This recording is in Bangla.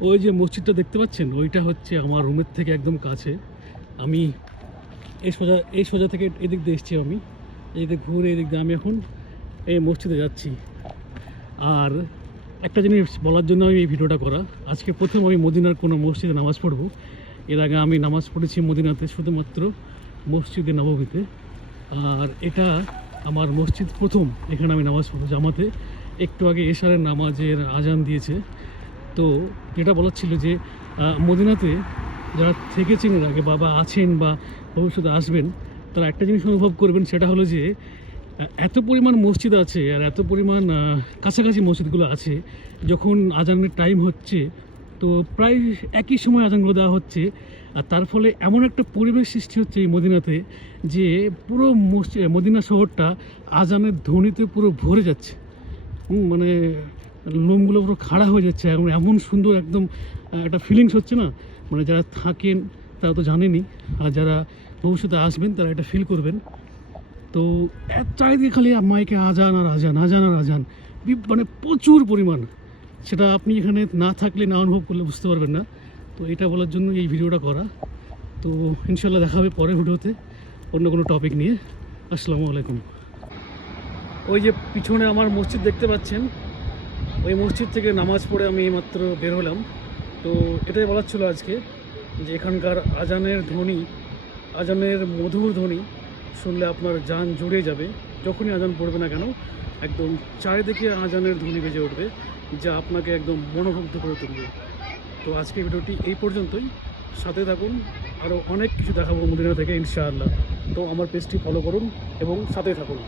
ওই যে মসজিদটা দেখতে পাচ্ছেন? ওইটা হচ্ছে আমার রুমের থেকে একদম কাছে। আমি এই সোজা এই সোজা থেকে এদিক দিয়ে এসেছি আমি। এই দিক ঘুরে এদিক দিয়ে আমি এখন এই মসজিদে যাচ্ছি। আর একটা জিনিস বলার জন্য আমি এই ভিডিওটা করা। আজকে প্রথম আমি মদিনার কোনো মসজিদে নামাজ পড়ব। এর আগে আমি নামাজ পড়েছি মদিনাতে শুধুমাত্র মসজিদে নবমীতে আর এটা আমার মসজিদ প্রথম। এখানে আমি নামাজ পড়ব জামাতে। একটু আগে এশারের নামাজের আজান দিয়েছে। তো যেটা বলার ছিল যে মদিনাতে যারা থেকেছেন এর আগে, বাবা আছেন বা ভবিষ্যতে আসবেন, তারা একটা জিনিস অনুভব করবেন, সেটা হলো যে এত পরিমাণ মসজিদ আছে আর এত পরিমাণ কাছাকাছি মসজিদগুলো আছে, যখন আজানের টাইম হচ্ছে, তো প্রায় একই সময় আজানগুলো দেওয়া হচ্ছে, আর তার ফলে এমন একটা পরিবেশ সৃষ্টি হচ্ছে এই মদিনাতে যে, পুরো মসজিদ, মদিনা শহরটা আজানের ধ্বনিতে পুরো ভরে যাচ্ছে। মানে লোমগুলো পুরো খাড়া হয়ে যাচ্ছে এমন এমন সুন্দর একদম একটা ফিলিংস হচ্ছে না? মানে যারা থাকেন, তারা তো জানেনই, আর যারা ভবিষ্যতে আসবেন, তারা এটা ফিল করবেন। তো এক চারিদিকে খালি মাইকে আজান আর আজান আজান আর আজান মানে প্রচুর পরিমাণ। সেটা আপনি এখানে না থাকলে, না অনুভব করলে বুঝতে পারবেন না। তো এটা বলার জন্য এই ভিডিওটা করা। তো ইনশাল্লাহ দেখা হবে পরের ভিডিওতে, অন্য কোনো টপিক নিয়ে। আসসালামু আলাইকুম। ওই যে পিছনে আমার মসজিদ দেখতে পাচ্ছেন ওই মসজিদ থেকে নামাজ পড়ে আমি এইমাত্র বের হলাম। তো এটাই বলার ছিল আজকে যে এখানকার আজানের ধ্বনি, আজানের মধুর ধ্বনি শুনলে আপনার যান জুড়ে যাবে। যখনই আজান পড়বে না কেন, একদম চারিদিকে আজানের ধ্বনি বেজে উঠবে, যা আপনাকে একদম মনোমুগ্ধ করে তুলবে। তো আজকে ভিডিওটি এই পর্যন্তই। সাথে থাকুন আরও অনেক কিছু দেখাবো মদিনা থেকে ইনশাআল্লাহ। তো আমার পেজটি ফলো করুন এবং সাথে থাকুন।